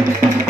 Hare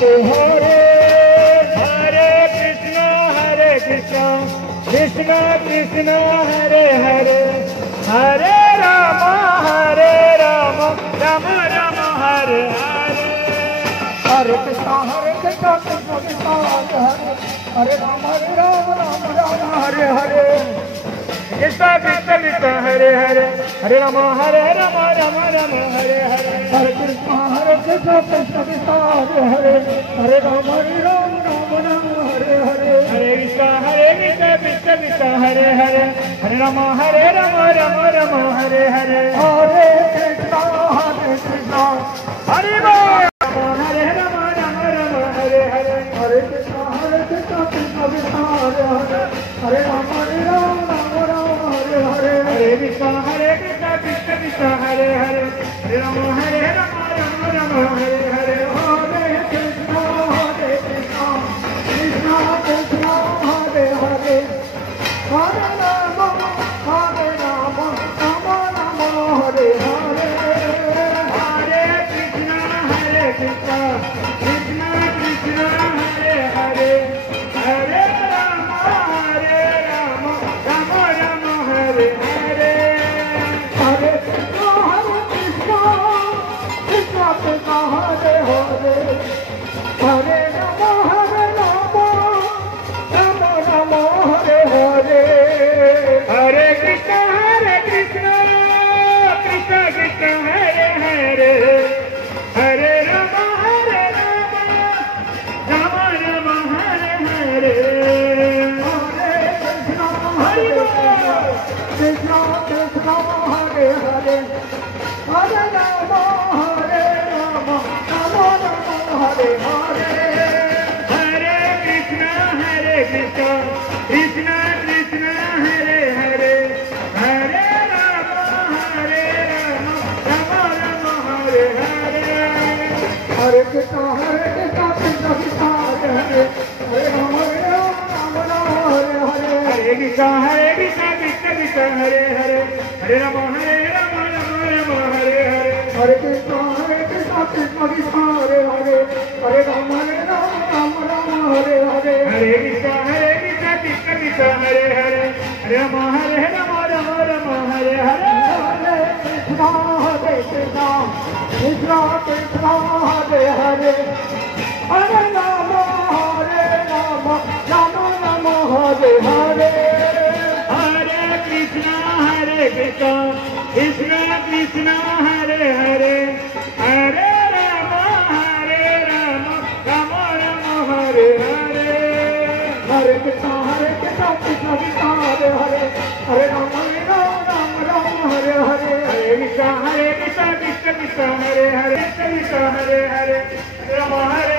Hare Hare Hare Krishna Krishna Krishna Hare Hare Hare Ram Ram Ram Hare Hare Hare Krishna Krishna Krishna हरे राम राम राम हरे हरे कृष्ण कृष्ण कृष्ण हरे हरे हरे राम राम राम हरे हरे हरे कृष्णा कृष्ण कृष्ण हरे हरे हरे राम राम राम हरे हरे हरे कृष्ण कृष्ण कृष्ण हरे हरे हरे राम राम राम हरे हरे हरे कृष्णा हरि बोल हरे राम राम हरे हरे हरे कृष्णा कृष्ण कृष्ण हरे हरे हरे राम राम हरे हरे हरे कृष्ण कृष्ण कृष्ण हरे हरे हरे राम राम हरे हरे हरे कृष्णा कृष्ण कृष्ण हरे हरे हरे राम राम हरे हरे हरे कृष्ण कृष्ण कृष्ण हरे हरे हरे राम राम राम हरे हरे हरे कृष्ण कृष्ण कृष्ण हरे हरे हरे राम राम हरे हरे हरे कृष्ण कृष्ण कृष्ण हरे हरे हरे राम राम राम हरे हरे हरे कृष्ण कृष्ण हरे हरे हरे राम राम हरे हरे हरे कृष्ण कृष्ण कृष्ण हरे हरे हरे राम राम राम हरे हरे हरे कृष्ण कृष्ण कृष्ण हरे हरे हरे राम हरे हरे हरे कृष्ण कृष्ण कृष्ण हरे हरे हरे राम राम हरे हरे हरे कृष्ण कृष्ण कृष्ण हरे हरे हरे राम हरे हरे हरे कृष्ण कृष्ण कृष्ण हरे हरे हरे राम राम हरे हरे हरे कृष्ण कृष्ण कृष्ण हरे हरे हरे राम राम हरे हरे हरे कृष्ण कृष्ण कृष्ण हरे हरे हरे राम राम राम हरे हरे हरे कृष्ण कृष्ण कृष्ण हरे हरे हरे राम हरे हरे हरे कृष्ण कृष्ण कृष्ण हरे हरे कृष्ण हरे हरे राम